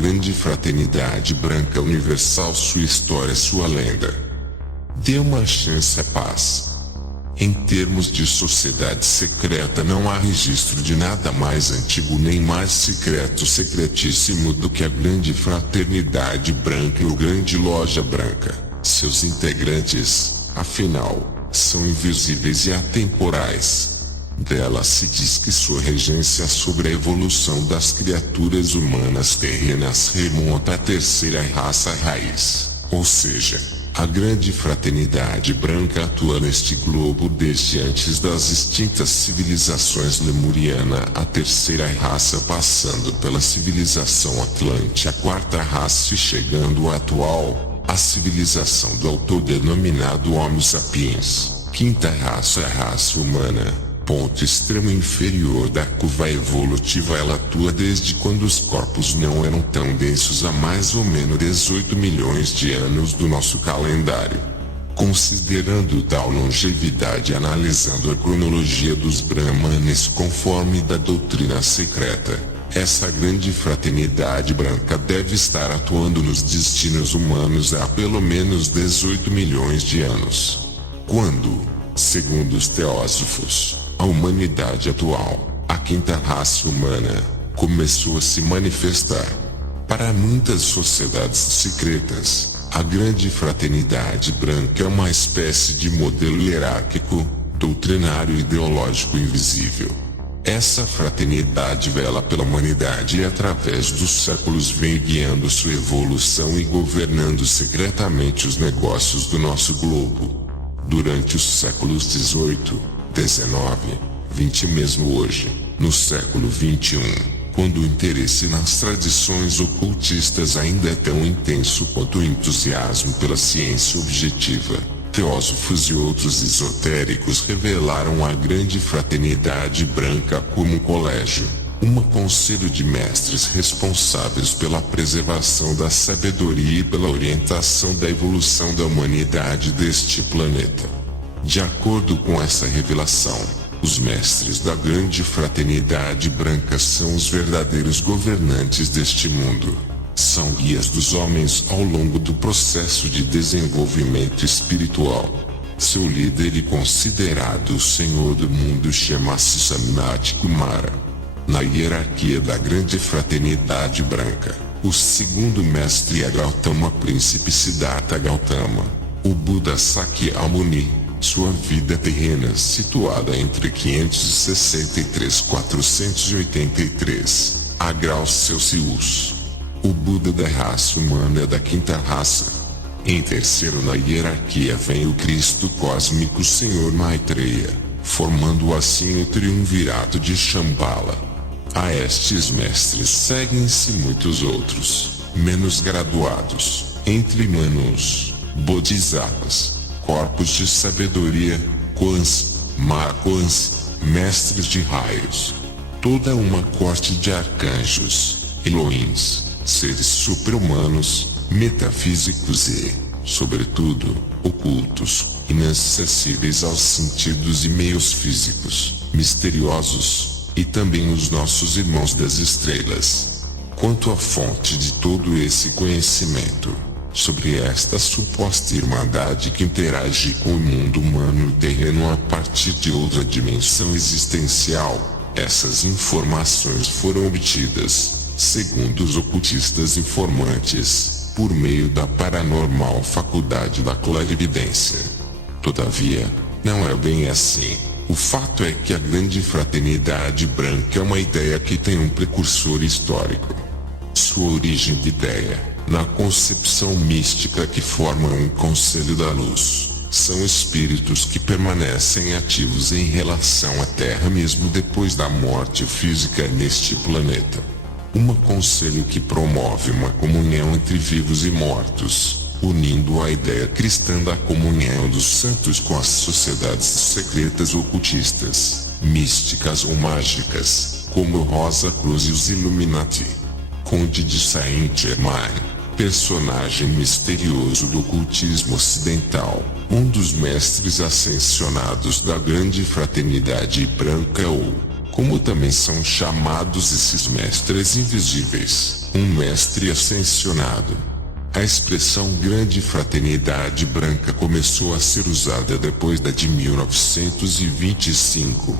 grande fraternidade branca universal, sua história, sua lenda. Dê uma chance à paz. Em termos de sociedade secreta, não há registro de nada mais antigo nem mais secreto, secretíssimo do que a grande fraternidade branca ou grande loja branca. Seus integrantes, afinal, são invisíveis e atemporais. Dela se diz que sua regência sobre a evolução das criaturas humanas terrenas remonta à terceira raça raiz, ou seja, a grande fraternidade branca atua neste globo desde antes das extintas civilizações lemuriana, a terceira raça, passando pela civilização Atlante, a quarta raça, e chegando à atual, a civilização do autodenominado Homo sapiens, quinta raça, a raça humana. Ponto extremo inferior da curva evolutiva. Ela atua desde quando os corpos não eram tão densos, há mais ou menos 18 milhões de anos do nosso calendário. Considerando tal longevidade e analisando a cronologia dos Brahmanes conforme da doutrina secreta, essa grande fraternidade branca deve estar atuando nos destinos humanos há pelo menos 18 milhões de anos. Quando, segundo os teósofos, a humanidade atual, a quinta raça humana, começou a se manifestar. Para muitas sociedades secretas, a grande fraternidade branca é uma espécie de modelo hierárquico, doutrinário e ideológico invisível. Essa fraternidade vela pela humanidade e através dos séculos vem guiando sua evolução e governando secretamente os negócios do nosso globo. Durante os séculos 18, 19, 20 e mesmo hoje, no século 21, quando o interesse nas tradições ocultistas ainda é tão intenso quanto o entusiasmo pela ciência objetiva, teósofos e outros esotéricos revelaram a grande fraternidade branca como um colégio, um conselho de mestres responsáveis pela preservação da sabedoria e pela orientação da evolução da humanidade deste planeta. De acordo com essa revelação, os mestres da grande fraternidade branca são os verdadeiros governantes deste mundo. São guias dos homens ao longo do processo de desenvolvimento espiritual. Seu líder e considerado o Senhor do mundo chama-se Sanat Kumara. Na hierarquia da grande fraternidade branca, o segundo mestre é Gautama, príncipe Siddhartha Gautama, o Buda Sakyamuni. Sua vida terrena situada entre 563 e 483 a graus Celsius. O Buda da raça humana é da quinta raça. Em terceiro na hierarquia vem o Cristo cósmico Senhor Maitreya, formando assim o triunvirato de Shambhala. A estes mestres seguem-se muitos outros, menos graduados, entre manus, bodhisattvas, corpos de sabedoria, Quans, Maquans, mestres de raios. Toda uma corte de arcanjos, Elohims, seres super-humanos, metafísicos e, sobretudo, ocultos, inacessíveis aos sentidos e meios físicos, misteriosos, e também os nossos irmãos das estrelas. Quanto à fonte de todo esse conhecimento, sobre esta suposta irmandade que interage com o mundo humano e terreno a partir de outra dimensão existencial, essas informações foram obtidas, segundo os ocultistas informantes, por meio da paranormal faculdade da clarividência. Todavia, não é bem assim. O fato é que a grande fraternidade branca é uma ideia que tem um precursor histórico. Sua origem de ideia, na concepção mística que forma um conselho da luz, são espíritos que permanecem ativos em relação à Terra mesmo depois da morte física neste planeta. Um conselho que promove uma comunhão entre vivos e mortos, unindo a ideia cristã da comunhão dos santos com as sociedades secretas ocultistas, místicas ou mágicas, como o Rosa Cruz e os Illuminati. Conde de Saint-Germain, personagem misterioso do ocultismo ocidental, um dos mestres ascensionados da grande fraternidade branca ou, como também são chamados esses mestres invisíveis, um mestre ascensionado. A expressão Grande Fraternidade Branca começou a ser usada depois da de 1925.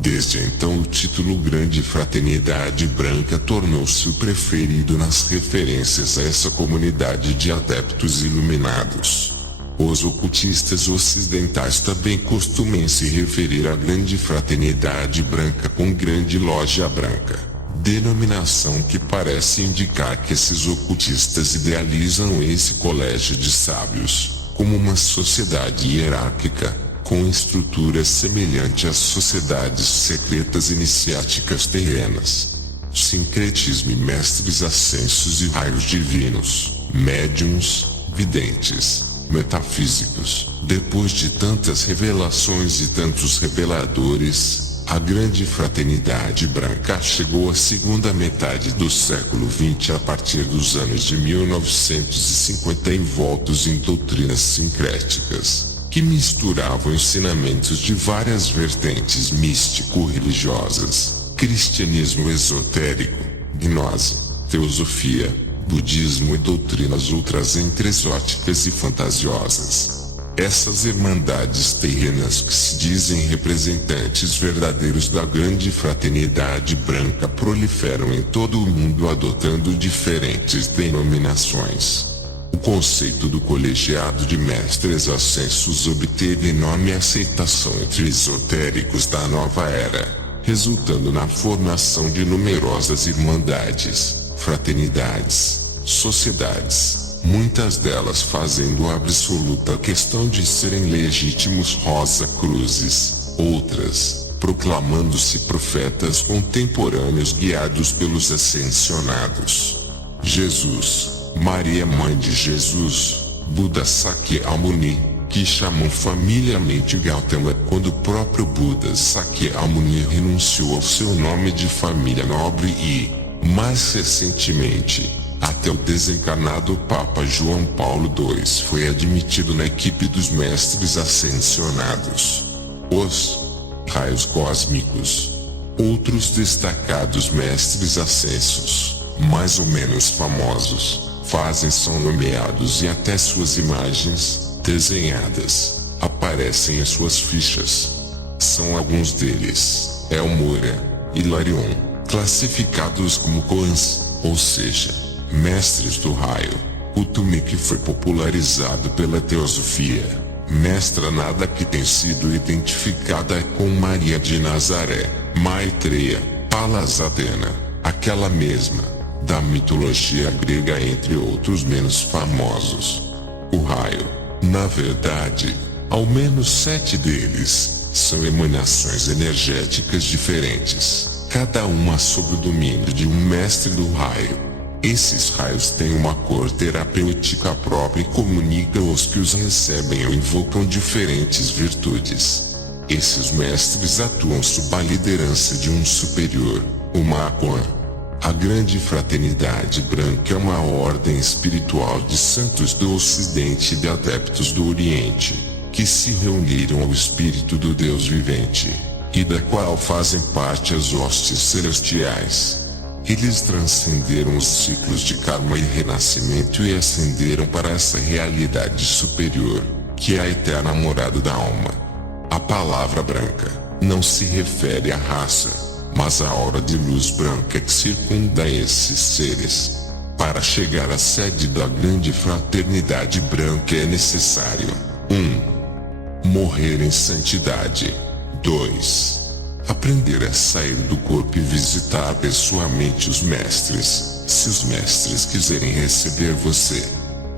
Desde então o título Grande Fraternidade Branca tornou-se o preferido nas referências a essa comunidade de adeptos iluminados. Os ocultistas ocidentais também costumam se referir à Grande Fraternidade Branca com Grande Loja Branca, denominação que parece indicar que esses ocultistas idealizam esse colégio de sábios como uma sociedade hierárquica, com estrutura semelhante às sociedades secretas iniciáticas terrenas. Sincretismo e mestres ascensos e raios divinos, médiuns, videntes, metafísicos. Depois de tantas revelações e tantos reveladores, a Grande Fraternidade Branca chegou à segunda metade do século XX a partir dos anos de 1950 envoltos em doutrinas sincréticas, que misturavam ensinamentos de várias vertentes místico-religiosas, cristianismo esotérico, gnose, teosofia, budismo e doutrinas ultra-exóticas e fantasiosas. Essas irmandades terrenas que se dizem representantes verdadeiros da Grande Fraternidade Branca proliferam em todo o mundo adotando diferentes denominações. O conceito do colegiado de mestres ascensos obteve enorme aceitação entre esotéricos da nova era, resultando na formação de numerosas irmandades, fraternidades, sociedades, muitas delas fazendo a absoluta questão de serem legítimos Rosa-Cruzes, outras, proclamando-se profetas contemporâneos guiados pelos ascensionados. Jesus, Maria Mãe de Jesus, Buda Sakyamuni, que chamam familiarmente Gautama quando o próprio Buda Sakyamuni renunciou ao seu nome de família nobre e, mais recentemente, até o desencarnado Papa João Paulo II foi admitido na equipe dos mestres ascensionados. Os raios cósmicos. Outros destacados mestres ascensos, mais ou menos famosos, são nomeados e até suas imagens, desenhadas, aparecem em suas fichas. São alguns deles, Elmora, Hilarion, classificados como Koans, ou seja, mestres do raio, Utumi que foi popularizado pela teosofia, mestra nada que tem sido identificada com Maria de Nazaré, Maitreya, Palas Athena, aquela mesma, da mitologia grega entre outros menos famosos. O raio, na verdade, ao menos 7 deles, são emanações energéticas diferentes, cada uma sob o domínio de um mestre do raio. Esses raios têm uma cor terapêutica própria e comunicam aos que os recebem ou invocam diferentes virtudes. Esses mestres atuam sob a liderança de um superior, uma Akuan. A Grande Fraternidade Branca é uma ordem espiritual de santos do Ocidente e de adeptos do Oriente, que se reuniram ao Espírito do Deus vivente, e da qual fazem parte as hostes celestiais. Eles transcenderam os ciclos de karma e renascimento e ascenderam para essa realidade superior, que é a eterna morada da alma. A palavra branca não se refere à raça, mas à aura de luz branca que circunda esses seres. Para chegar à sede da Grande Fraternidade Branca é necessário 1. Morrer em santidade. 2. Aprender a sair do corpo e visitar pessoalmente os mestres, se os mestres quiserem receber você.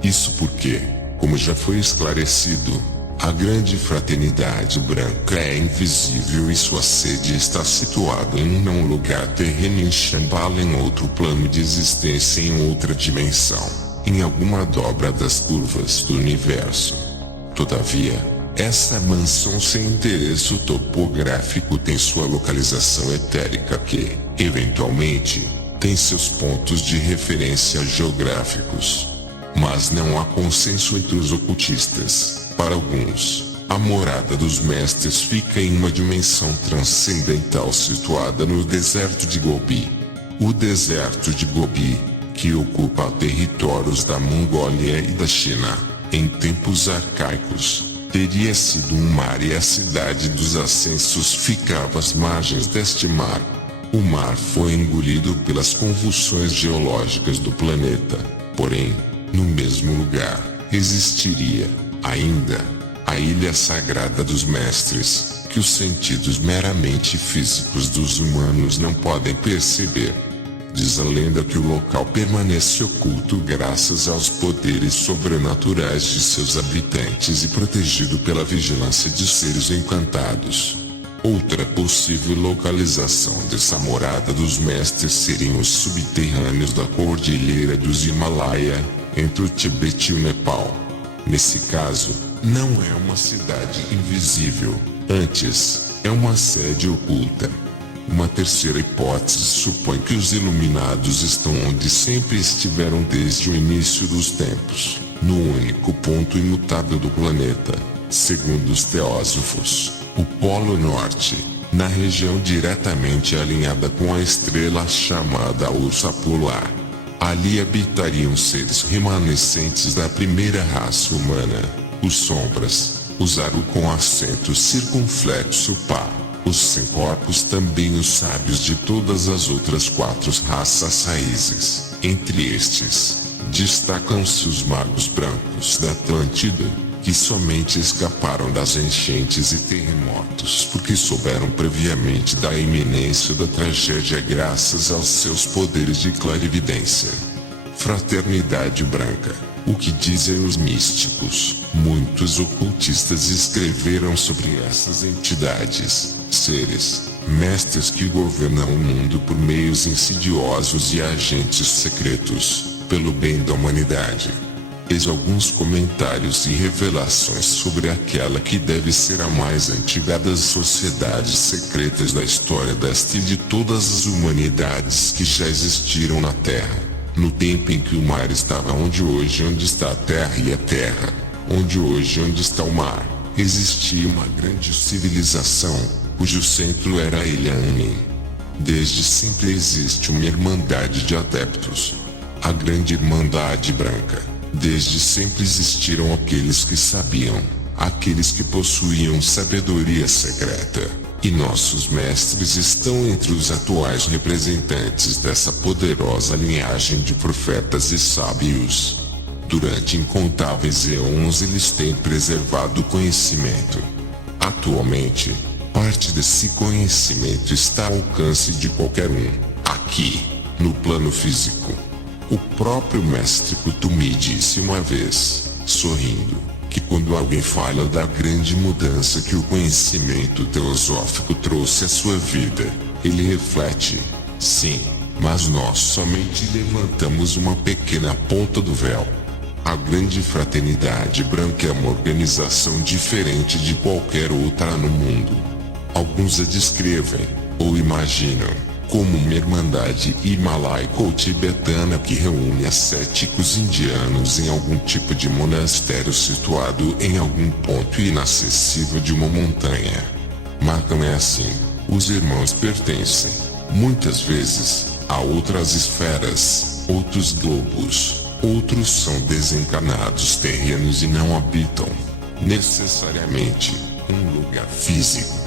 Isso porque, como já foi esclarecido, a Grande Fraternidade Branca é invisível e sua sede está situada em um não lugar terreno em Shambhala, em outro plano de existência, em outra dimensão, em alguma dobra das curvas do universo. Todavia, essa mansão sem endereço topográfico tem sua localização etérica que, eventualmente, tem seus pontos de referência geográficos. Mas não há consenso entre os ocultistas. Para alguns, a morada dos mestres fica em uma dimensão transcendental situada no deserto de Gobi. O deserto de Gobi, que ocupa territórios da Mongólia e da China. Em tempos arcaicos, teria sido um mar e a cidade dos ascensos ficava às margens deste mar. O mar foi engolido pelas convulsões geológicas do planeta. Porém, no mesmo lugar, existiria, ainda, a Ilha Sagrada dos Mestres, que os sentidos meramente físicos dos humanos não podem perceber. Diz a lenda que o local permanece oculto graças aos poderes sobrenaturais de seus habitantes e protegido pela vigilância de seres encantados. Outra possível localização dessa morada dos mestres seriam os subterrâneos da Cordilheira dos Himalaia, entre o Tibete e o Nepal. Nesse caso, não é uma cidade invisível, antes, é uma sede oculta. Uma terceira hipótese supõe que os iluminados estão onde sempre estiveram desde o início dos tempos, no único ponto imutável do planeta, segundo os teósofos, o Polo Norte, na região diretamente alinhada com a estrela chamada Ursa Polar. Ali habitariam seres remanescentes da primeira raça humana, os Sombras, os Aru com acento circunflexo Pá. Os sem corpos também os sábios de todas as outras 4 raças raízes. Entre estes, destacam-se os magos brancos da Atlântida, que somente escaparam das enchentes e terremotos porque souberam previamente da iminência da tragédia graças aos seus poderes de clarividência. Fraternidade Branca. O que dizem os místicos? Muitos ocultistas escreveram sobre essas entidades, seres, mestres que governam o mundo por meios insidiosos e agentes secretos, pelo bem da humanidade. Eis alguns comentários e revelações sobre aquela que deve ser a mais antiga das sociedades secretas da história desta e de todas as humanidades que já existiram na Terra. No tempo em que o mar estava onde está a terra e a terra, onde está o mar, existia uma grande civilização, cujo centro era a Ilha Anin. Desde sempre existe uma irmandade de adeptos, a Grande Irmandade Branca. Desde sempre existiram aqueles que sabiam, aqueles que possuíam sabedoria secreta. E nossos mestres estão entre os atuais representantes dessa poderosa linhagem de profetas e sábios. Durante incontáveis eons eles têm preservado o conhecimento. Atualmente, parte desse conhecimento está ao alcance de qualquer um, aqui, no plano físico. O próprio mestre Kutumi disse uma vez, sorrindo, que quando alguém fala da grande mudança que o conhecimento teosófico trouxe à sua vida, ele reflete, sim, mas nós somente levantamos uma pequena ponta do véu. A Grande Fraternidade Branca é uma organização diferente de qualquer outra no mundo. Alguns a descrevem, ou imaginam, como uma irmandade himalaico-tibetana que reúne ascéticos indianos em algum tipo de monastério situado em algum ponto inacessível de uma montanha. Mas não é assim. Os irmãos pertencem, muitas vezes, a outras esferas, outros globos. Outros são desencarnados terrenos e não habitam, necessariamente, um lugar físico.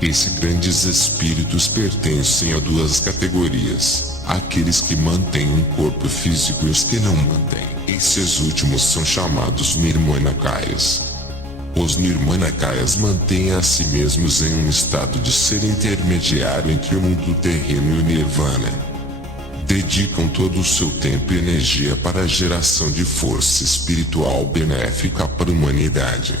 Esses grandes espíritos pertencem a 2 categorias, aqueles que mantêm um corpo físico e os que não mantêm. Esses últimos são chamados Nirmanakayas. Os Nirmanakayas mantêm a si mesmos em um estado de ser intermediário entre o mundo terreno e o Nirvana. Dedicam todo o seu tempo e energia para a geração de força espiritual benéfica para a humanidade.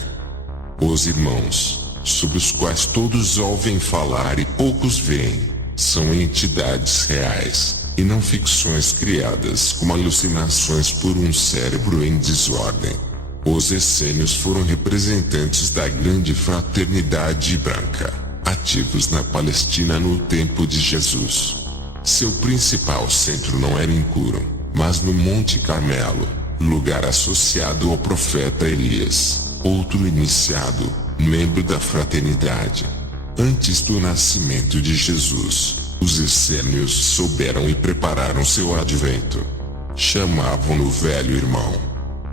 Os irmãos, sobre os quais todos ouvem falar e poucos veem, são entidades reais, e não ficções criadas como alucinações por um cérebro em desordem. Os essênios foram representantes da Grande Fraternidade Branca, ativos na Palestina no tempo de Jesus. Seu principal centro não era em Qumran, mas no Monte Carmelo, lugar associado ao profeta Elias, outro iniciado, membro da fraternidade. Antes do nascimento de Jesus, os essênios souberam e prepararam seu advento. Chamavam-no velho irmão.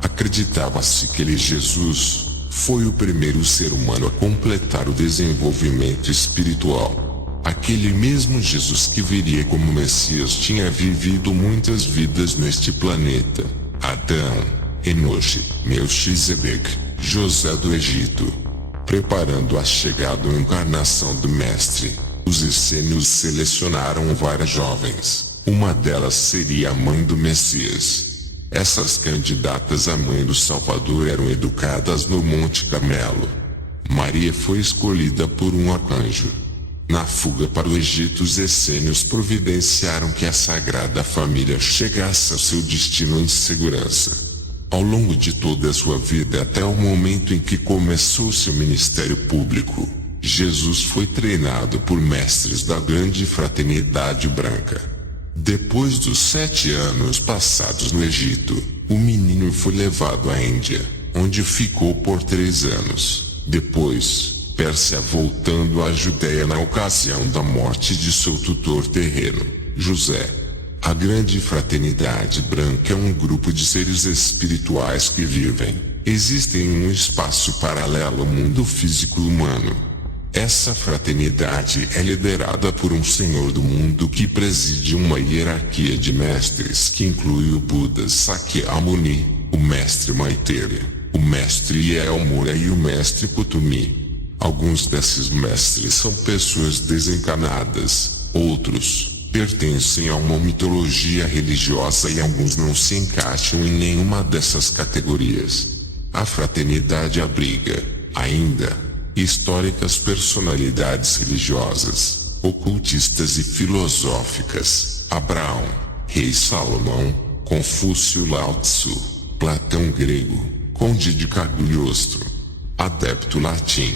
Acreditava-se que ele, Jesus, foi o primeiro ser humano a completar o desenvolvimento espiritual. Aquele mesmo Jesus que viria como Messias tinha vivido muitas vidas neste planeta. Adão, Enoque, Melquisedeque, José do Egito. Preparando a chegada ou encarnação do Mestre, os essênios selecionaram várias jovens. Uma delas seria a mãe do Messias. Essas candidatas à mãe do Salvador eram educadas no Monte Carmelo. Maria foi escolhida por um arcanjo. Na fuga para o Egito, os essênios providenciaram que a Sagrada Família chegasse ao seu destino em segurança. Ao longo de toda a sua vida até o momento em que começou seu ministério público, Jesus foi treinado por mestres da grande fraternidade branca. Depois dos 7 anos passados no Egito, o menino foi levado à Índia, onde ficou por 3 anos. Depois, Pérsia, voltando à Judéia na ocasião da morte de seu tutor terreno, José. A grande fraternidade branca é um grupo de seres espirituais que existem em um espaço paralelo ao mundo físico humano. Essa fraternidade é liderada por um senhor do mundo que preside uma hierarquia de mestres que inclui o Buda Sakyamuni, o mestre Maitreya, o mestre Yelmura e o mestre Kutumi. Alguns desses mestres são pessoas desencarnadas, outros pertencem a uma mitologia religiosa e alguns não se encaixam em nenhuma dessas categorias. A fraternidade abriga, ainda, históricas personalidades religiosas, ocultistas e filosóficas: Abraão, Rei Salomão, Confúcio, Lao Tzu, Platão grego, Conde de Cagliostro, adepto latim,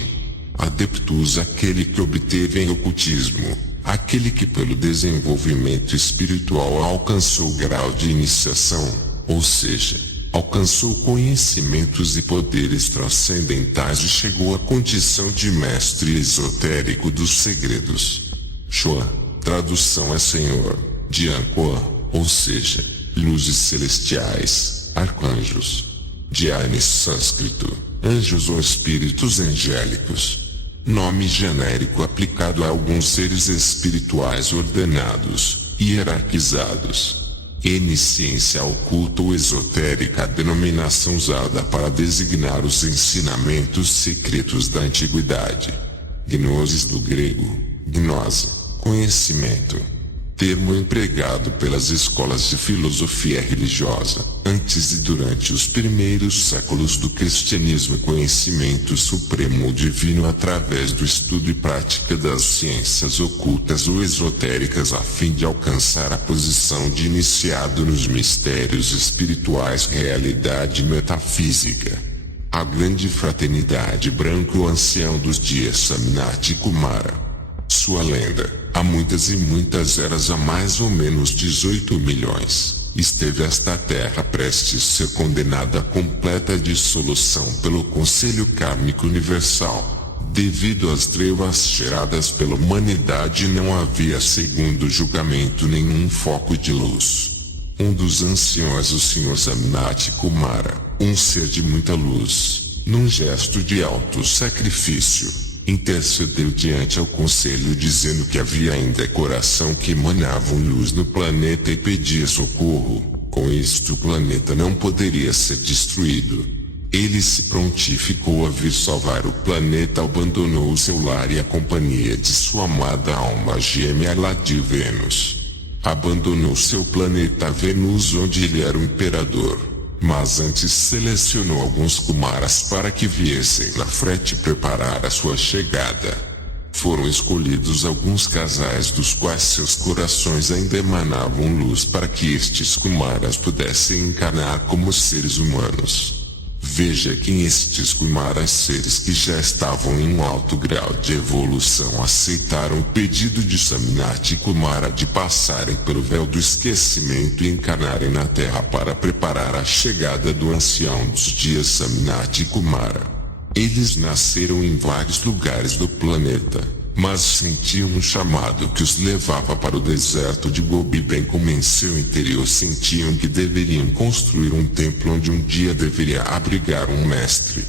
adeptus aquele que obteve em ocultismo, aquele que pelo desenvolvimento espiritual alcançou o grau de iniciação, ou seja, alcançou conhecimentos e poderes transcendentais e chegou à condição de mestre esotérico dos segredos. Shoa, tradução é Senhor, de Ankoa, ou seja, luzes celestiais, arcanjos. Dhyani sânscrito, anjos ou espíritos angélicos. Nome genérico aplicado a alguns seres espirituais ordenados, hierarquizados. Ciência oculta ou esotérica, a denominação usada para designar os ensinamentos secretos da antiguidade. Gnosis do grego, gnose, conhecimento. Termo empregado pelas escolas de filosofia religiosa, antes e durante os primeiros séculos do cristianismo. Conhecimento supremo ou divino através do estudo e prática das ciências ocultas ou esotéricas a fim de alcançar a posição de iniciado nos mistérios espirituais, realidade metafísica. A grande fraternidade branca, o ancião dos dias Samnati Kumara. Sua lenda, há muitas e muitas eras, há mais ou menos 18 milhões, esteve esta terra prestes a ser condenada à completa dissolução pelo Conselho Kármico Universal. Devido às trevas geradas pela humanidade, não havia, segundo o julgamento, nenhum foco de luz. Um dos anciões, o Sr. Samnati Kumara, um ser de muita luz, num gesto de alto sacrifício, intercedeu diante ao conselho dizendo que havia ainda coração que emanavam luz no planeta e pedia socorro. Com isto o planeta não poderia ser destruído. Ele se prontificou a vir salvar o planeta, abandonou o seu lar e a companhia de sua amada alma gêmea lá de Vênus. Abandonou seu planeta Vênus, onde ele era o imperador. Mas antes selecionou alguns Kumaras para que viessem na frente preparar a sua chegada. Foram escolhidos alguns casais dos quais seus corações ainda emanavam luz para que estes Kumaras pudessem encarnar como seres humanos. Veja que estes Kumaras, seres que já estavam em um alto grau de evolução, aceitaram o pedido de Samnati Kumara de passarem pelo véu do esquecimento e encarnarem na Terra para preparar a chegada do ancião dos dias Samnati Kumara. Eles nasceram em vários lugares do planeta, mas sentiam um chamado que os levava para o deserto de Gobi, bem como em seu interior sentiam que deveriam construir um templo onde um dia deveria abrigar um mestre.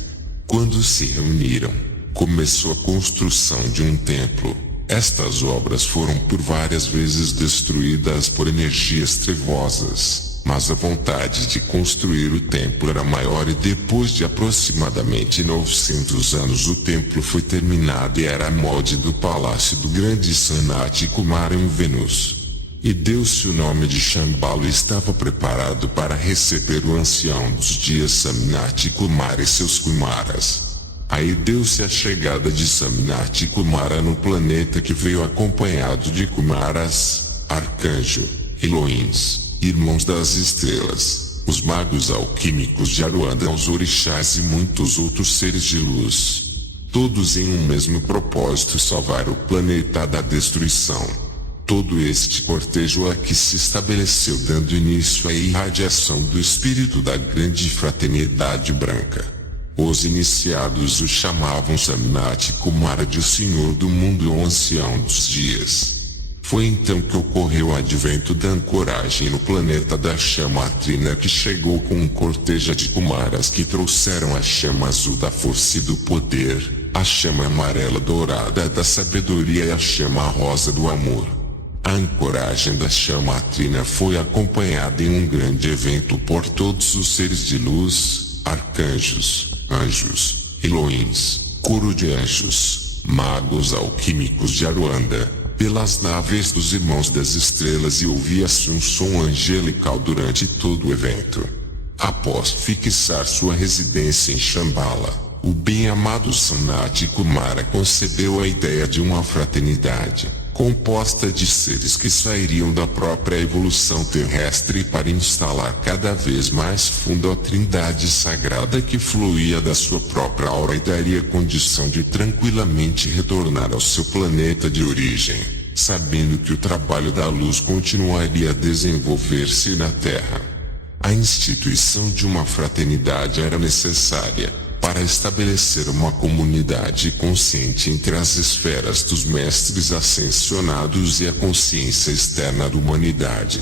Quando se reuniram, começou a construção de um templo. Estas obras foram por várias vezes destruídas por energias trevosas, mas a vontade de construir o templo era maior e depois de aproximadamente 900 anos o templo foi terminado e era a molde do palácio do grande Sanat Kumara em Vênus. E deu-se o nome de Shambhala e estava preparado para receber o ancião dos dias Samnat Kumara e seus Kumaras. Aí deu-se a chegada de Samnat Kumara no planeta, que veio acompanhado de Kumaras, arcanjo, Elohims, irmãos das estrelas, os magos alquímicos de Aruanda, os orixás e muitos outros seres de luz. Todos em um mesmo propósito: salvar o planeta da destruição. Todo este cortejo aqui se estabeleceu, dando início à irradiação do espírito da grande fraternidade branca. Os iniciados o chamavam Samnat Kumara de o Senhor do Mundo ou Ancião dos Dias. Foi então que ocorreu o advento da ancoragem no planeta da chama Atrina, que chegou com um cortejo de Kumaras que trouxeram a chama azul da força e do poder, a chama amarela dourada da sabedoria e a chama rosa do amor. A ancoragem da chama Atrina foi acompanhada em um grande evento por todos os seres de luz, arcanjos, anjos, Elohims, coro de anjos, magos alquímicos de Aruanda, pelas naves dos irmãos das estrelas, e ouvia-se um som angelical durante todo o evento. Após fixar sua residência em Shambhala, o bem-amado Sanat Kumara concebeu a ideia de uma fraternidade, composta de seres que sairiam da própria evolução terrestre para instalar cada vez mais fundo a trindade sagrada que fluía da sua própria aura e daria condição de tranquilamente retornar ao seu planeta de origem, sabendo que o trabalho da luz continuaria a desenvolver-se na Terra. A instituição de uma fraternidade era necessária para estabelecer uma comunidade consciente entre as esferas dos mestres ascensionados e a consciência externa da humanidade.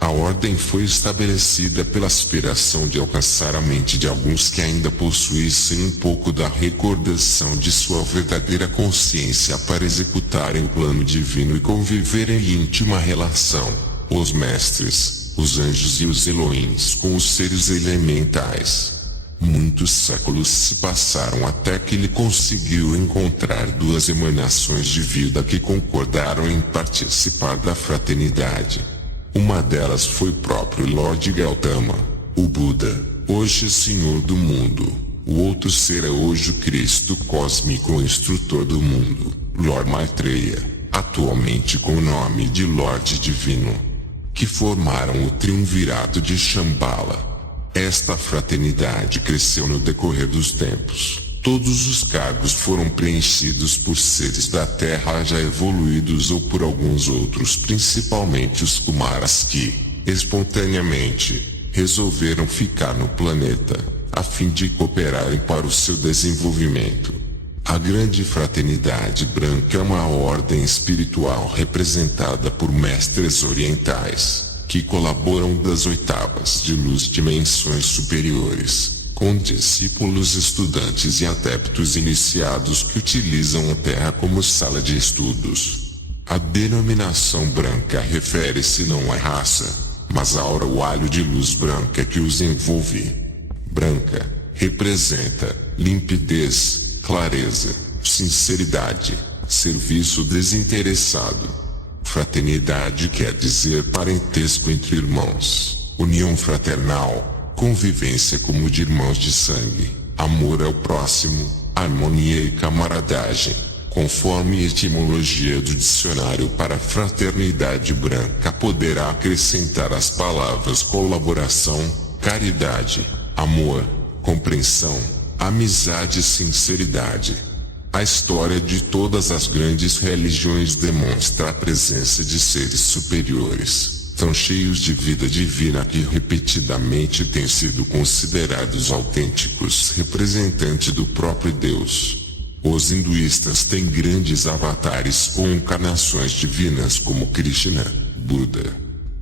A ordem foi estabelecida pela aspiração de alcançar a mente de alguns que ainda possuíssem um pouco da recordação de sua verdadeira consciência para executarem o plano divino e conviverem em íntima relação, os mestres, os anjos e os Elohims, com os seres elementais. Muitos séculos se passaram até que ele conseguiu encontrar duas emanações de vida que concordaram em participar da fraternidade. Uma delas foi o próprio Lord Gautama, o Buda, hoje Senhor do Mundo. O outro ser é hoje o Cristo cósmico, o instrutor do mundo, Lord Maitreya, atualmente com o nome de Lorde Divino, que formaram o triunvirato de Shambhala. Esta fraternidade cresceu no decorrer dos tempos. Todos os cargos foram preenchidos por seres da Terra já evoluídos ou por alguns outros, principalmente os Kumaras que, espontaneamente, resolveram ficar no planeta, a fim de cooperarem para o seu desenvolvimento. A grande fraternidade branca é uma ordem espiritual representada por mestres orientais, que colaboram das oitavas de luz dimensões superiores, com discípulos, estudantes e adeptos iniciados que utilizam a Terra como sala de estudos. A denominação branca refere-se não à raça, mas à aura ou halo de luz branca que os envolve. Branca representa limpidez, clareza, sinceridade, serviço desinteressado. Fraternidade quer dizer parentesco entre irmãos, união fraternal, convivência como de irmãos de sangue, amor ao próximo, harmonia e camaradagem, conforme a etimologia do dicionário para fraternidade branca poderá acrescentar as palavras colaboração, caridade, amor, compreensão, amizade e sinceridade. A história de todas as grandes religiões demonstra a presença de seres superiores, tão cheios de vida divina que repetidamente têm sido considerados autênticos representantes do próprio Deus. Os hinduístas têm grandes avatares ou encarnações divinas como Krishna, Buda.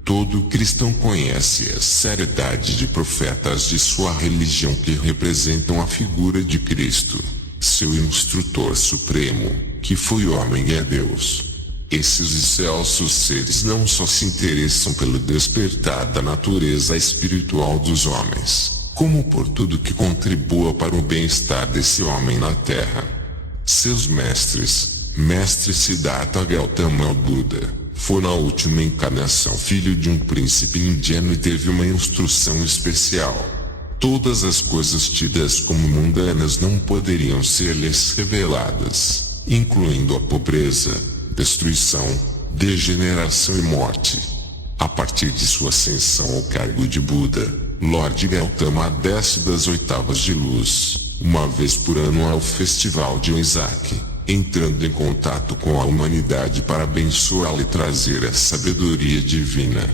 Todo cristão conhece a seriedade de profetas de sua religião que representam a figura de Cristo, seu instrutor supremo, que foi homem e é Deus. Esses excelsos seres não só se interessam pelo despertar da natureza espiritual dos homens, como por tudo que contribua para o bem-estar desse homem na Terra. Seus mestres, Mestre Siddhartha Gautama o Buda, foi na última encarnação filho de um príncipe indiano e teve uma instrução especial. Todas as coisas tidas como mundanas não poderiam ser-lhes reveladas, incluindo a pobreza, destruição, degeneração e morte. A partir de sua ascensão ao cargo de Buda, Lord Gautama desce das oitavas de luz, uma vez por ano ao festival de Oisak, entrando em contato com a humanidade para abençoá-la e trazer a sabedoria divina.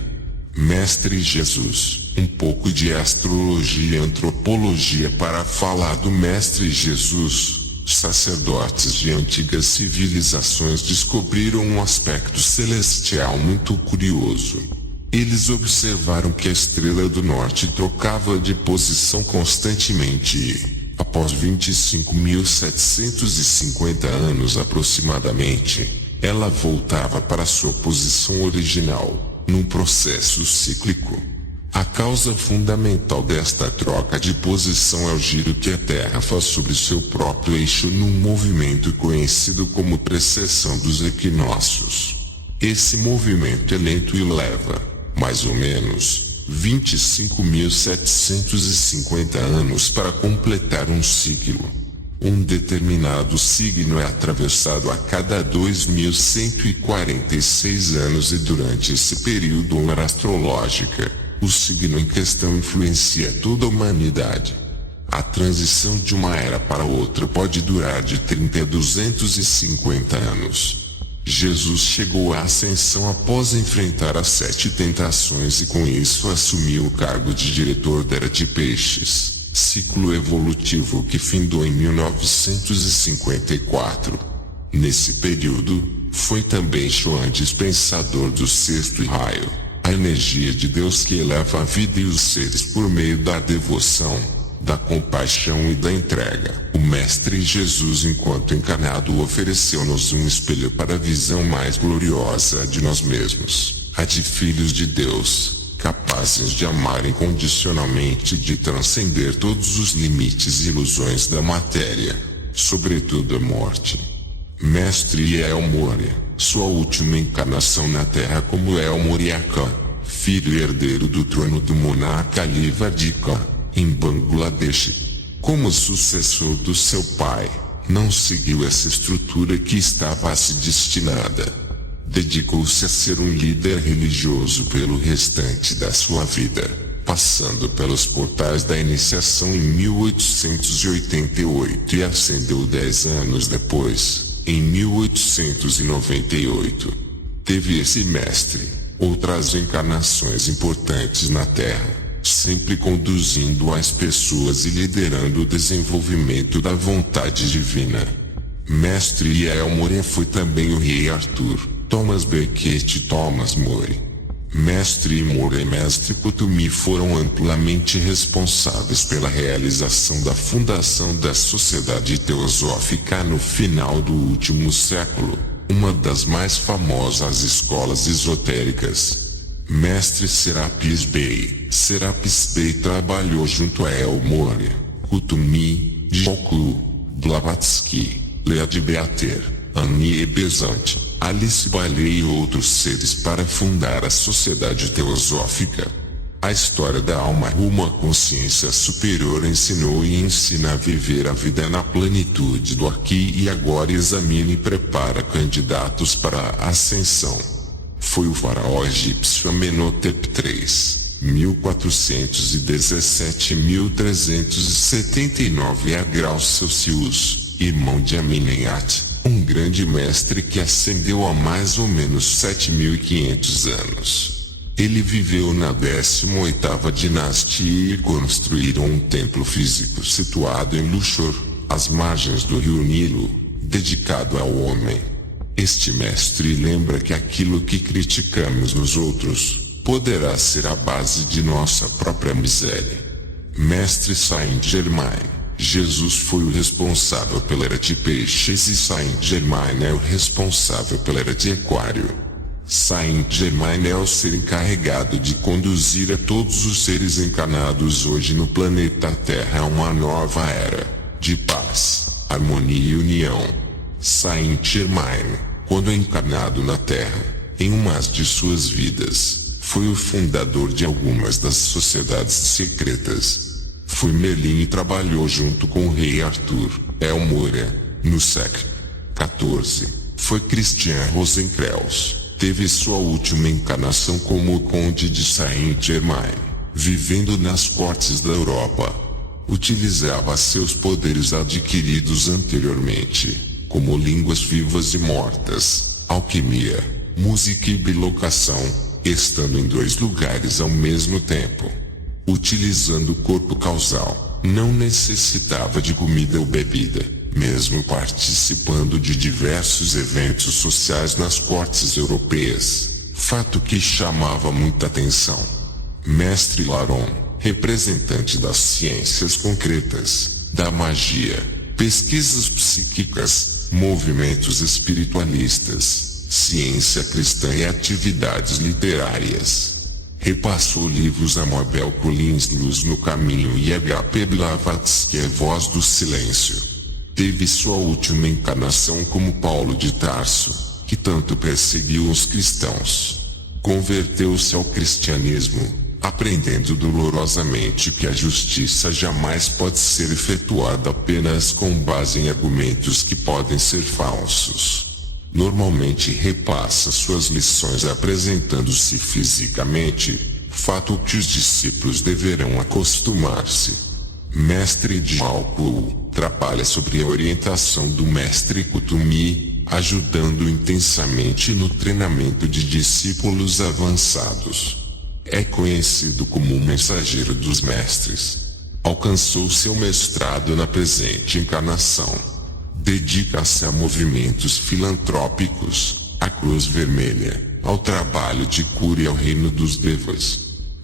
Mestre Jesus, um pouco de astrologia e antropologia para falar do Mestre Jesus. Sacerdotes de antigas civilizações descobriram um aspecto celestial muito curioso. Eles observaram que a estrela do norte trocava de posição constantemente e, após 25.750 anos aproximadamente, ela voltava para sua posição original, num processo cíclico. A causa fundamental desta troca de posição é o giro que a Terra faz sobre seu próprio eixo num movimento conhecido como precessão dos equinócios. Esse movimento é lento e leva, mais ou menos, 25.750 anos para completar um ciclo. Um determinado signo é atravessado a cada 2.146 anos e durante esse período hora astrológica, o signo em questão influencia toda a humanidade. A transição de uma era para outra pode durar de 30 a 250 anos. Jesus chegou à ascensão após enfrentar as 7 tentações e com isso assumiu o cargo de diretor da Era de Peixes, ciclo evolutivo que findou em 1954. Nesse período, foi também Chuan dispensador do sexto raio, a energia de Deus que eleva a vida e os seres por meio da devoção, da compaixão e da entrega. O Mestre Jesus, enquanto encarnado, ofereceu-nos um espelho para a visão mais gloriosa de nós mesmos, a de filhos de Deus, capazes de amar incondicionalmente e de transcender todos os limites e ilusões da matéria, sobretudo a morte. Mestre El Morya, sua última encarnação na Terra como El Morya Khan, filho e herdeiro do trono do monarca Ali Vardi Khan, em Bangladesh. Como sucessor do seu pai, não seguiu essa estrutura que estava a se destinada. Dedicou-se a ser um líder religioso pelo restante da sua vida, passando pelos portais da iniciação em 1888 e ascendeu 10 anos depois, em 1898. Teve esse mestre outras encarnações importantes na Terra, sempre conduzindo as pessoas e liderando o desenvolvimento da vontade divina. Mestre El Morya foi também o rei Arthur, Thomas Becket e Thomas More. Mestre Morya e Mestre Kutumi foram amplamente responsáveis pela realização da fundação da Sociedade Teosófica no final do último século, uma das mais famosas escolas esotéricas. Mestre Serapis Bey trabalhou junto a El Morya, Kutumi, Joklu, Blavatsky, Lead Beater, Annie Besant, Alice Bailey e outros seres para fundar a Sociedade Teosófica. A história da alma rumo à consciência superior ensinou e ensina a viver a vida na plenitude do aqui e agora. Examina e prepara candidatos para a ascensão. Foi o faraó egípcio Amenhotep III, 1417-1379 a graus Celsius, irmão de Amenemhat, um grande mestre que ascendeu há mais ou menos 7.500 anos. Ele viveu na 18ª dinastia e construíram um templo físico situado em Luxor, às margens do rio Nilo, dedicado ao homem. Este mestre lembra que aquilo que criticamos nos outros, poderá ser a base de nossa própria miséria. Mestre Saint-Germain: Jesus foi o responsável pela era de peixes e Saint-Germain é o responsável pela era de aquário. Saint-Germain é o ser encarregado de conduzir a todos os seres encarnados hoje no planeta Terra a uma nova era, de paz, harmonia e união. Saint-Germain, quando encarnado na Terra, em uma de suas vidas, foi o fundador de algumas das sociedades secretas. Foi Merlin e trabalhou junto com o rei Arthur, El Moura, no século XIV. Foi Christian Rosenkreuz. Teve sua última encarnação como o Conde de Saint-Germain, vivendo nas cortes da Europa. Utilizava seus poderes adquiridos anteriormente, como línguas vivas e mortas, alquimia, música e bilocação, estando em 2 lugares ao mesmo tempo. Utilizando o corpo causal, não necessitava de comida ou bebida. Mesmo participando de diversos eventos sociais nas cortes europeias, fato que chamava muita atenção. Mestre Laron, representante das ciências concretas, da magia, pesquisas psíquicas, movimentos espiritualistas, ciência cristã e atividades literárias. Repassou livros a Mabel Collins Luz no Caminho e H.P. Blavatsky Voz do Silêncio. Teve sua última encarnação como Paulo de Tarso, que tanto perseguiu os cristãos. Converteu-se ao cristianismo, aprendendo dolorosamente que a justiça jamais pode ser efetuada apenas com base em argumentos que podem ser falsos. Normalmente repassa suas lições apresentando-se fisicamente, fato que os discípulos deverão acostumar-se. Mestre de Alcool, trabalha sobre a orientação do mestre Kutumi, ajudando intensamente no treinamento de discípulos avançados. É conhecido como o mensageiro dos mestres. Alcançou seu mestrado na presente encarnação. Dedica-se a movimentos filantrópicos, à Cruz Vermelha, ao trabalho de cura e ao reino dos devas.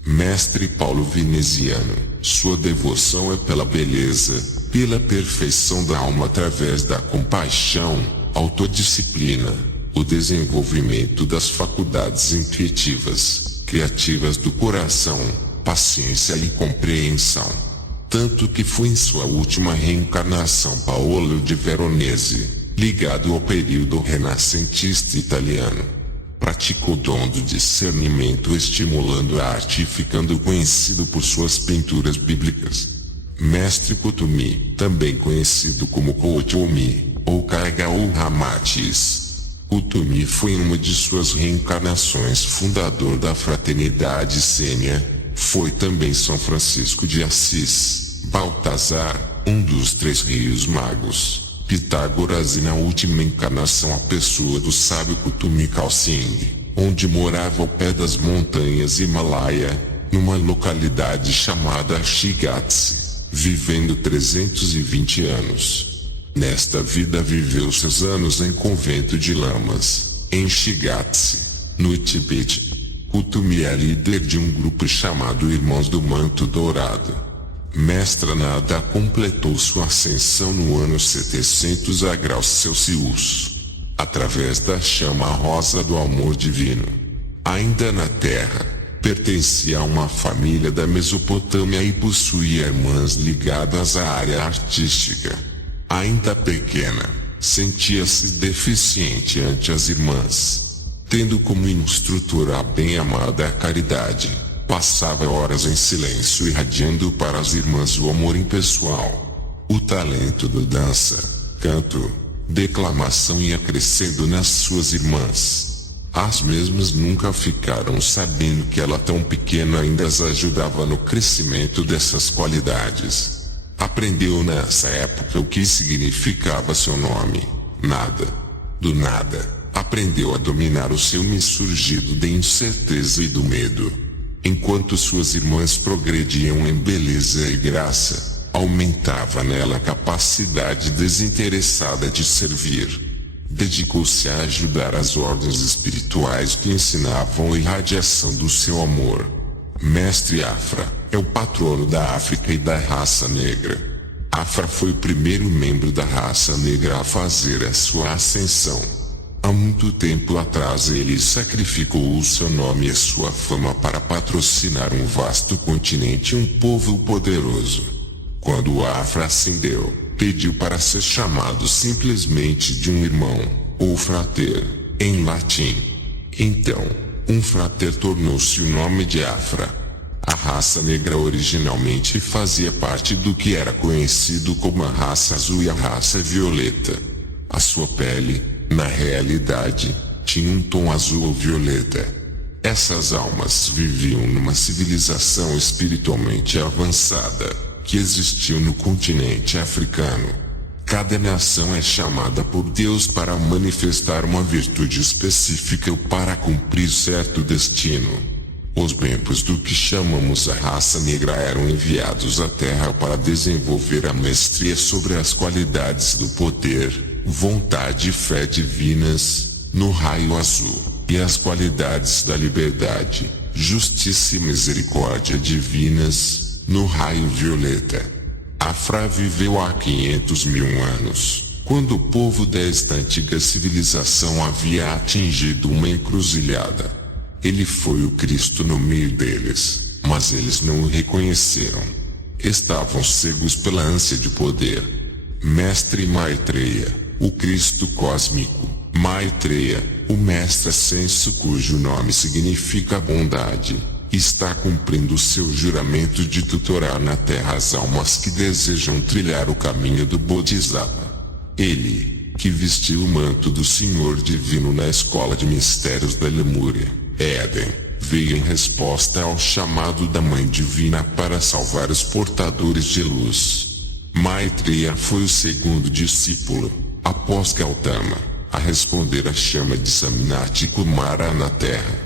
Mestre Paulo Veneziano, sua devoção é pela beleza, pela perfeição da alma através da compaixão, autodisciplina, o desenvolvimento das faculdades intuitivas, criativas do coração, paciência e compreensão. Tanto que foi em sua última reencarnação Paolo de Veronese, ligado ao período renascentista italiano. Praticou o dom do discernimento estimulando a arte e ficando conhecido por suas pinturas bíblicas. Mestre Kutumi, também conhecido como Koutoumi, ou Kaigaou Ramatis. Kutumi foi em uma de suas reencarnações fundador da Fraternidade Sênia. Foi também São Francisco de Assis, Baltazar, um dos 3 rios magos, Pitágoras e na última encarnação a pessoa do sábio Kutumi Kalsing, onde morava ao pé das montanhas Himalaia, numa localidade chamada Shigatse, vivendo 320 anos. Nesta vida viveu seus anos em convento de lamas, em Shigatse, no Tibete. Kutumi é líder de um grupo chamado Irmãos do Manto Dourado. Mestra Nada completou sua ascensão no ano 700 a graus Celsius, através da chama rosa do amor divino. Ainda na Terra, pertencia a uma família da Mesopotâmia e possuía irmãs ligadas à área artística. Ainda pequena, sentia-se deficiente ante as irmãs, tendo como instrutora a bem-amada Caridade. Passava horas em silêncio irradiando para as irmãs o amor impessoal. O talento da dança, canto, declamação ia crescendo nas suas irmãs. As mesmas nunca ficaram sabendo que ela tão pequena ainda as ajudava no crescimento dessas qualidades. Aprendeu nessa época o que significava seu nome, nada. Do nada, aprendeu a dominar o ciúme surgido da incerteza e do medo. Enquanto suas irmãs progrediam em beleza e graça, aumentava nela a capacidade desinteressada de servir. Dedicou-se a ajudar as ordens espirituais que ensinavam a irradiação do seu amor. Mestre Afra é o patrono da África e da raça negra. Afra foi o primeiro membro da raça negra a fazer a sua ascensão. Há muito tempo atrás ele sacrificou o seu nome e a sua fama para patrocinar um vasto continente e um povo poderoso. Quando Afra ascendeu, pediu para ser chamado simplesmente de um irmão, ou frater, em latim. Então, um frater tornou-se o nome de Afra. A raça negra originalmente fazia parte do que era conhecido como a raça azul e a raça violeta. A sua pele, na realidade, tinha um tom azul ou violeta. Essas almas viviam numa civilização espiritualmente avançada, que existiu no continente africano. Cada nação é chamada por Deus para manifestar uma virtude específica ou para cumprir certo destino. Os membros do que chamamos a raça negra eram enviados à Terra para desenvolver a maestria sobre as qualidades do poder, vontade e fé divinas, no raio azul, e as qualidades da liberdade, justiça e misericórdia divinas, no raio violeta. Afra viveu há 500.000 anos, quando o povo desta antiga civilização havia atingido uma encruzilhada. Ele foi o Cristo no meio deles, mas eles não o reconheceram. Estavam cegos pela ânsia de poder. Mestre Maitreya, o Cristo cósmico, Maitreya, o mestre ascenso cujo nome significa bondade, está cumprindo seu juramento de tutorar na Terra as almas que desejam trilhar o caminho do Bodhisattva. Ele, que vestiu o manto do Senhor Divino na escola de mistérios da Lemúria, Éden, veio em resposta ao chamado da Mãe Divina para salvar os portadores de luz. Maitreya foi o segundo discípulo, após Gautama, a responder à chama de Saminati Kumara na Terra.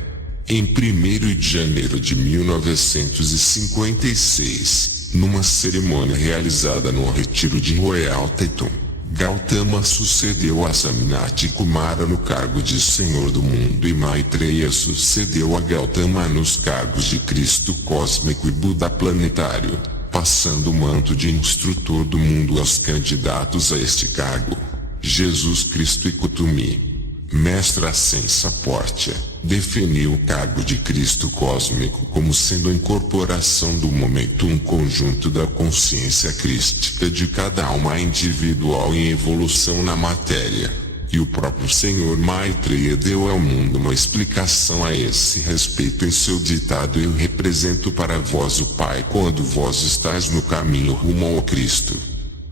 Em 1º de janeiro de 1956, numa cerimônia realizada no retiro de Royal Teton, Gautama sucedeu a Saminati Kumara no cargo de Senhor do Mundo e Maitreya sucedeu a Gautama nos cargos de Cristo Cósmico e Buda Planetário, passando o manto de instrutor do mundo aos candidatos a este cargo, Jesus Cristo e Kutumi. Mestre Ascensa Portia definiu o cargo de Cristo cósmico como sendo a incorporação do momento um conjunto da consciência crística de cada alma individual em evolução na matéria, e o próprio Senhor Maitreya deu ao mundo uma explicação a esse respeito em seu ditado: eu represento para vós o Pai quando vós estáis no caminho rumo ao Cristo.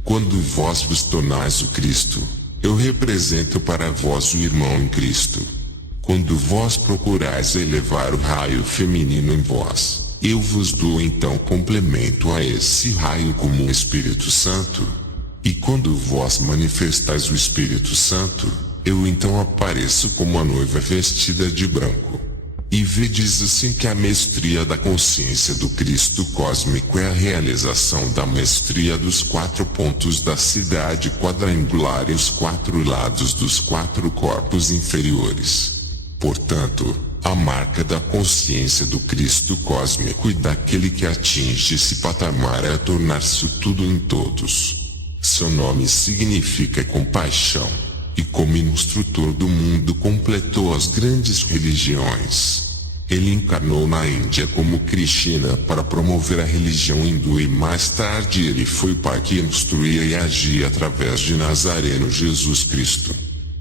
Quando vós vos tornais o Cristo, eu represento para vós o irmão em Cristo. Quando vós procurais elevar o raio feminino em vós, eu vos dou então complemento a esse raio como o Espírito Santo. E quando vós manifestais o Espírito Santo, eu então apareço como a noiva vestida de branco. E vedes assim que a mestria da consciência do Cristo cósmico é a realização da mestria dos 4 pontos da cidade quadrangular e os 4 lados dos 4 corpos inferiores. Portanto, a marca da consciência do Cristo cósmico e daquele que atinge esse patamar é tornar-se tudo em todos. Seu nome significa compaixão. E como instrutor do mundo completou as grandes religiões. Ele encarnou na Índia como Krishna para promover a religião hindu e mais tarde ele foi o pai que instruía e agia através de Nazareno Jesus Cristo.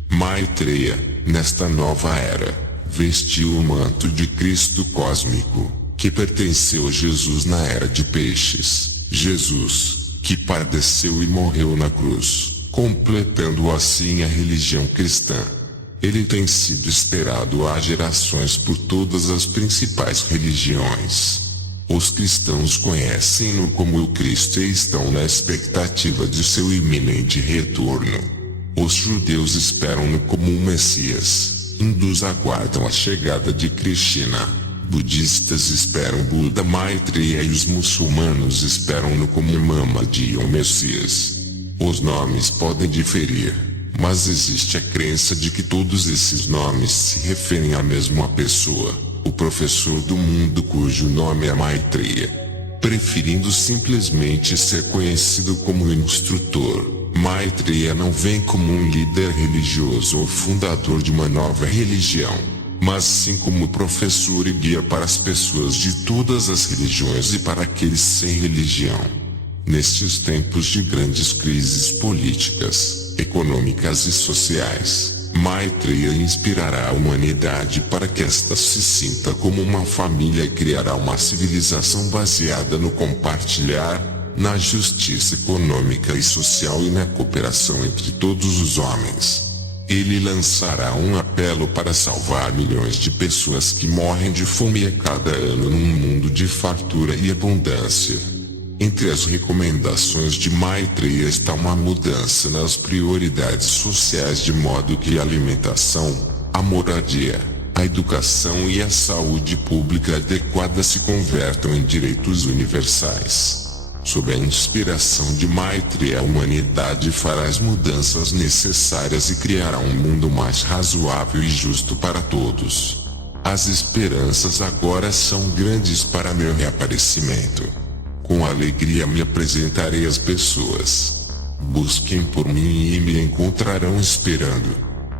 Maitreya, nesta nova era, vestiu o manto de Cristo cósmico, que pertenceu a Jesus na era de peixes. Jesus, que padeceu e morreu na cruz, completando assim a religião cristã. Ele tem sido esperado há gerações por todas as principais religiões. Os cristãos conhecem-no como o Cristo e estão na expectativa de seu iminente retorno. Os judeus esperam-no como um Messias. Hindus aguardam a chegada de Krishna. Budistas esperam Buda Maitreya e os muçulmanos esperam-no como Muhammad ou Messias. Os nomes podem diferir, mas existe a crença de que todos esses nomes se referem à mesma pessoa, o professor do mundo cujo nome é Maitreya. Preferindo simplesmente ser conhecido como instrutor, Maitreya não vem como um líder religioso ou fundador de uma nova religião, mas sim como professor e guia para as pessoas de todas as religiões e para aqueles sem religião. Nestes tempos de grandes crises políticas, econômicas e sociais, Maitreya inspirará a humanidade para que esta se sinta como uma família e criará uma civilização baseada no compartilhar, na justiça econômica e social e na cooperação entre todos os homens. Ele lançará um apelo para salvar milhões de pessoas que morrem de fome a cada ano num mundo de fartura e abundância. Entre as recomendações de Maitreya está uma mudança nas prioridades sociais de modo que a alimentação, a moradia, a educação e a saúde pública adequada se convertam em direitos universais. Sob a inspiração de Maitreya, a humanidade fará as mudanças necessárias e criará um mundo mais razoável e justo para todos. As esperanças agora são grandes para meu reaparecimento. Com alegria me apresentarei às pessoas. Busquem por mim e me encontrarão esperando.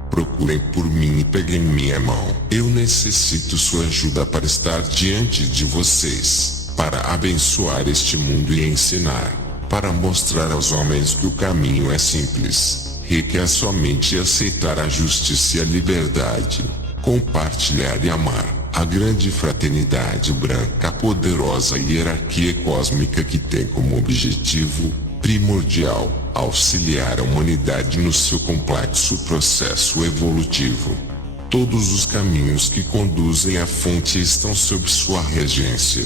Procurem por mim e peguem minha mão. Eu necessito sua ajuda para estar diante de vocês, para abençoar este mundo e ensinar, para mostrar aos homens que o caminho é simples, requer somente aceitar a justiça e a liberdade, compartilhar e amar. A grande fraternidade branca, a poderosa hierarquia cósmica que tem como objetivo primordial auxiliar a humanidade no seu complexo processo evolutivo. Todos os caminhos que conduzem à fonte estão sob sua regência.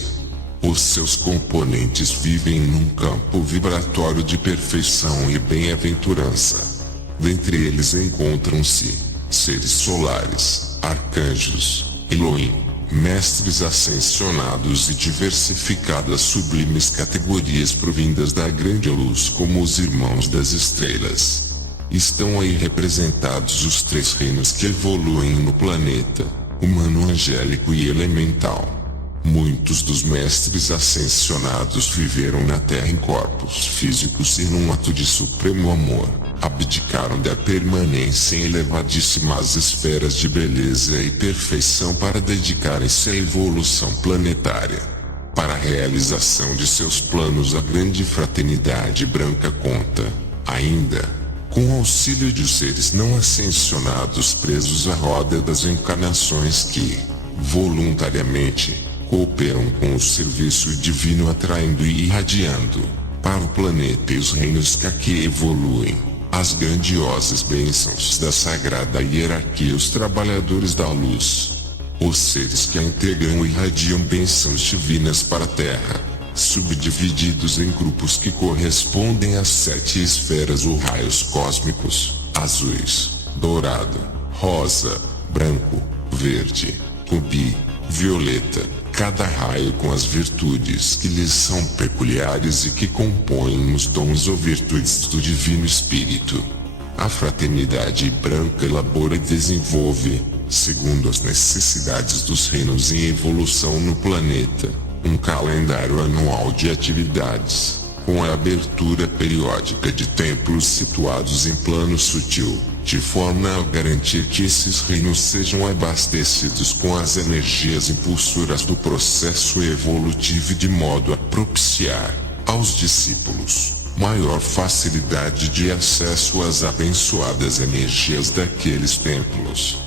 Os seus componentes vivem num campo vibratório de perfeição e bem-aventurança. Dentre eles encontram-se seres solares, arcanjos, Elohim, mestres ascensionados e diversificadas sublimes categorias provindas da grande luz como os irmãos das estrelas. Estão aí representados os três reinos que evoluem no planeta, humano, angélico e elemental. Muitos dos mestres ascensionados viveram na Terra em corpos físicos e num ato de supremo amor, abdicaram da permanência em elevadíssimas esferas de beleza e perfeição para dedicarem-se à evolução planetária. Para a realização de seus planos, a grande fraternidade branca conta, ainda, com o auxílio de seres não ascensionados presos à roda das encarnações que, voluntariamente, cooperam com o serviço divino, atraindo e irradiando para o planeta e os reinos que aqui evoluem as grandiosas bênçãos da sagrada hierarquia, os trabalhadores da luz. Os seres que a integram irradiam bênçãos divinas para a Terra, subdivididos em grupos que correspondem às 7 esferas ou raios cósmicos: azuis, dourado, rosa, branco, verde, rubi, violeta. Cada raio com as virtudes que lhes são peculiares e que compõem os dons ou virtudes do Divino Espírito. A fraternidade branca elabora e desenvolve, segundo as necessidades dos reinos em evolução no planeta, um calendário anual de atividades, com a abertura periódica de templos situados em plano sutil, de forma a garantir que esses reinos sejam abastecidos com as energias impulsoras do processo evolutivo, de modo a propiciar aos discípulos maior facilidade de acesso às abençoadas energias daqueles templos.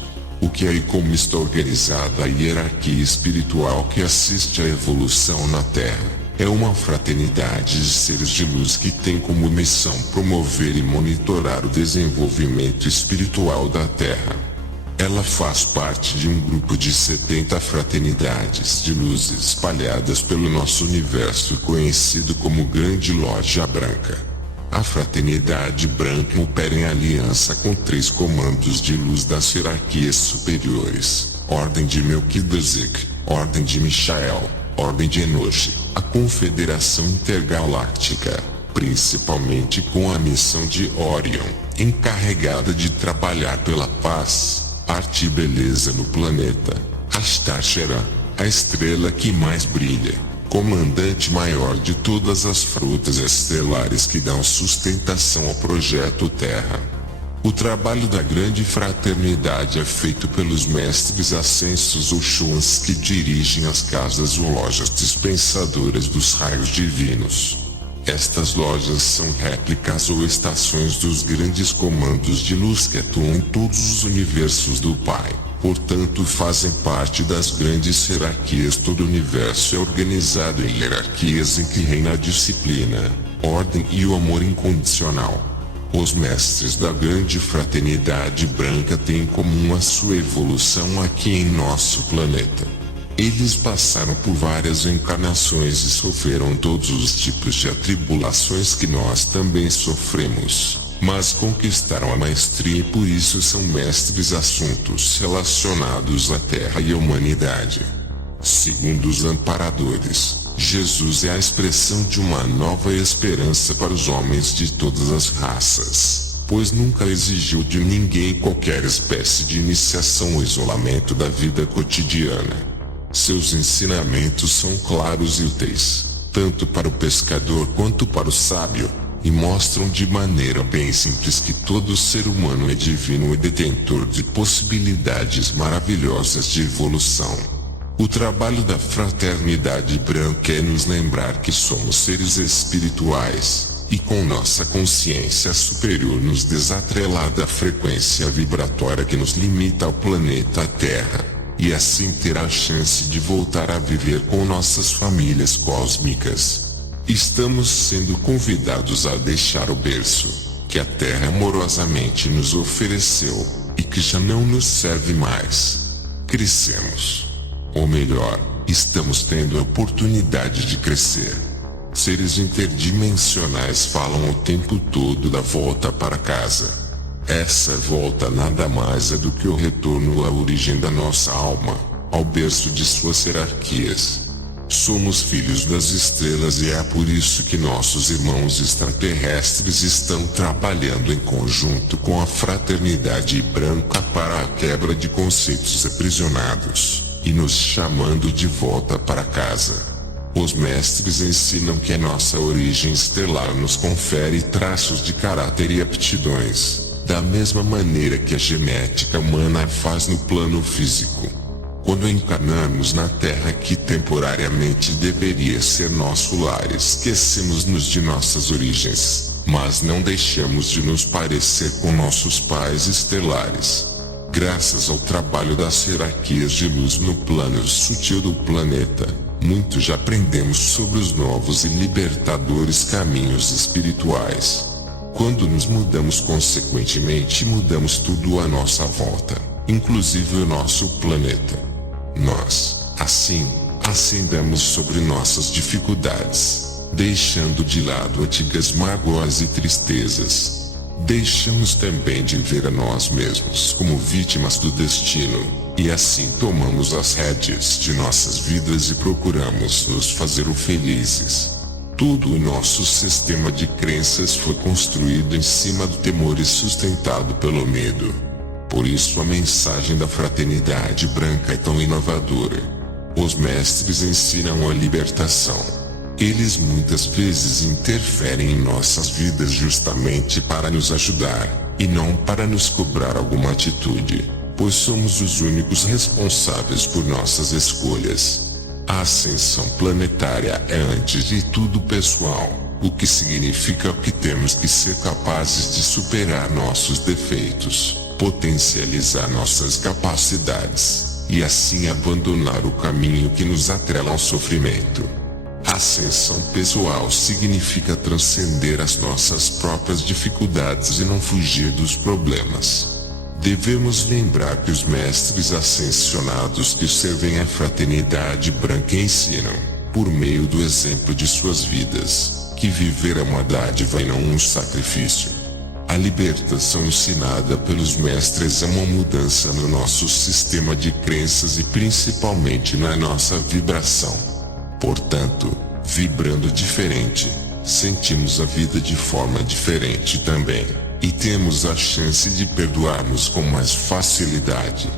O que é e como está organizada a hierarquia espiritual que assiste à evolução na Terra? É uma fraternidade de seres de luz que tem como missão promover e monitorar o desenvolvimento espiritual da Terra. Ela faz parte de um grupo de 70 fraternidades de luz espalhadas pelo nosso universo, conhecido como Grande Loja Branca. A fraternidade branca opera em aliança com 3 comandos de luz das hierarquias superiores: Ordem de Melquisedeque, Ordem de Michael, Ordem de Enoch, a Confederação Intergaláctica, principalmente com a missão de Orion, encarregada de trabalhar pela paz, arte e beleza no planeta. Astashera, a estrela que mais brilha, comandante maior de todas as frutas estelares que dão sustentação ao projeto Terra. O trabalho da grande fraternidade é feito pelos mestres ascensos ou Shuans que dirigem as casas ou lojas dispensadoras dos raios divinos. Estas lojas são réplicas ou estações dos grandes comandos de luz que atuam em todos os universos do Pai. Portanto, fazem parte das grandes hierarquias. Todo o universo é organizado em hierarquias em que reina a disciplina, ordem e o amor incondicional. Os mestres da grande fraternidade branca têm em comum a sua evolução aqui em nosso planeta. Eles passaram por várias encarnações e sofreram todos os tipos de atribulações que nós também sofremos, mas conquistaram a maestria e por isso são mestres assuntos relacionados à Terra e à humanidade. Segundo os amparadores, Jesus é a expressão de uma nova esperança para os homens de todas as raças, pois nunca exigiu de ninguém qualquer espécie de iniciação ou isolamento da vida cotidiana. Seus ensinamentos são claros e úteis, tanto para o pescador quanto para o sábio, e mostram de maneira bem simples que todo ser humano é divino e detentor de possibilidades maravilhosas de evolução. O trabalho da fraternidade branca é nos lembrar que somos seres espirituais, e com nossa consciência superior nos desatrelar da frequência vibratória que nos limita ao planeta Terra, e assim ter a chance de voltar a viver com nossas famílias cósmicas. Estamos sendo convidados a deixar o berço, que a Terra amorosamente nos ofereceu, e que já não nos serve mais. Crescemos. Ou melhor, estamos tendo a oportunidade de crescer. Seres interdimensionais falam o tempo todo da volta para casa. Essa volta nada mais é do que o retorno à origem da nossa alma, ao berço de suas hierarquias. Somos filhos das estrelas e é por isso que nossos irmãos extraterrestres estão trabalhando em conjunto com a fraternidade branca para a quebra de conceitos aprisionados, e nos chamando de volta para casa. Os mestres ensinam que a nossa origem estelar nos confere traços de caráter e aptidões, da mesma maneira que a genética humana faz no plano físico. Quando encarnamos na Terra, que temporariamente deveria ser nosso lar, esquecemos-nos de nossas origens, mas não deixamos de nos parecer com nossos pais estelares. Graças ao trabalho das hierarquias de luz no plano sutil do planeta, muito já aprendemos sobre os novos e libertadores caminhos espirituais. Quando nos mudamos, consequentemente mudamos tudo à nossa volta, inclusive o nosso planeta. Nós, assim, ascendemos sobre nossas dificuldades, deixando de lado antigas mágoas e tristezas. Deixamos também de ver a nós mesmos como vítimas do destino, e assim tomamos as rédeas de nossas vidas e procuramos nos fazer felizes. Todo o nosso sistema de crenças foi construído em cima do temor e sustentado pelo medo. Por isso a mensagem da fraternidade branca é tão inovadora. Os mestres ensinam a libertação. Eles muitas vezes interferem em nossas vidas justamente para nos ajudar, e não para nos cobrar alguma atitude, pois somos os únicos responsáveis por nossas escolhas. A ascensão planetária é antes de tudo pessoal, o que significa que temos que ser capazes de superar nossos defeitos, potencializar nossas capacidades, e assim abandonar o caminho que nos atrela ao sofrimento. Ascensão pessoal significa transcender as nossas próprias dificuldades e não fugir dos problemas. Devemos lembrar que os mestres ascensionados que servem à fraternidade branca ensinam, por meio do exemplo de suas vidas, que viver é uma dádiva e não um sacrifício. A libertação ensinada pelos mestres é uma mudança no nosso sistema de crenças e principalmente na nossa vibração. Portanto, vibrando diferente, sentimos a vida de forma diferente também, e temos a chance de perdoar-nos com mais facilidade.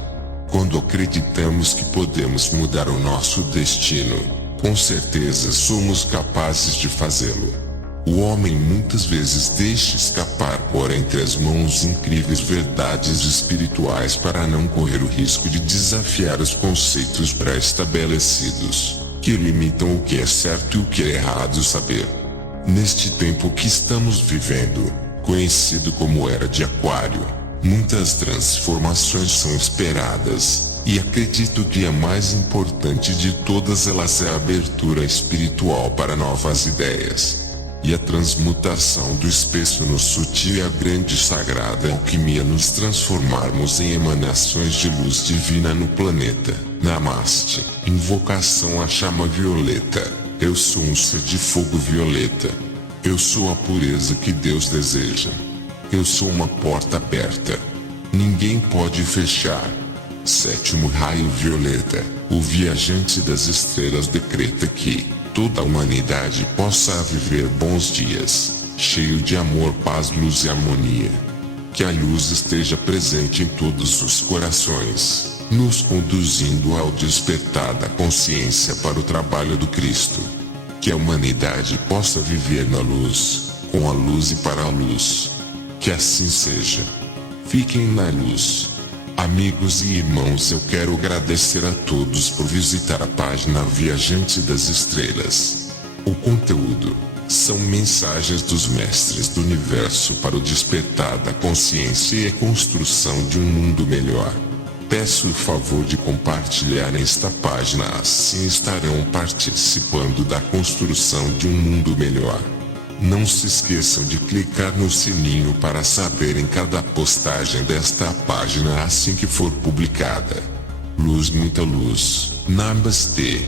Quando acreditamos que podemos mudar o nosso destino, com certeza somos capazes de fazê-lo. O homem muitas vezes deixa escapar por entre as mãos incríveis verdades espirituais para não correr o risco de desafiar os conceitos pré-estabelecidos, que limitam o que é certo e o que é errado saber. Neste tempo que estamos vivendo, conhecido como Era de Aquário, muitas transformações são esperadas, e acredito que a mais importante de todas elas é a abertura espiritual para novas ideias. E a transmutação do espesso no sutil e a grande sagrada alquimia nos transformarmos em emanações de luz divina no planeta. Namaste. Invocação à chama violeta. Eu sou um ser de fogo violeta. Eu sou a pureza que Deus deseja. Eu sou uma porta aberta. Ninguém pode fechar. Sétimo raio violeta. O viajante das estrelas decreta que toda a humanidade possa viver bons dias, cheio de amor, paz, luz e harmonia. Que a luz esteja presente em todos os corações, nos conduzindo ao despertar da consciência para o trabalho do Cristo. Que a humanidade possa viver na luz, com a luz e para a luz. Que assim seja. Fiquem na luz. Amigos e irmãos, eu quero agradecer a todos por visitar a página Viajante das Estrelas. O conteúdo são mensagens dos mestres do universo para o despertar da consciência e a construção de um mundo melhor. Peço o favor de compartilhar esta página, assim estarão participando da construção de um mundo melhor. Não se esqueçam de clicar no sininho para saberem cada postagem desta página assim que for publicada. Luz, muita luz. Namastê.